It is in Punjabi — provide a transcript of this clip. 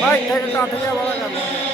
ਮੈਂ ਇੱਥੇ ਕੱਟ ਗਿਆ ਵਾਲਾ ਕਰ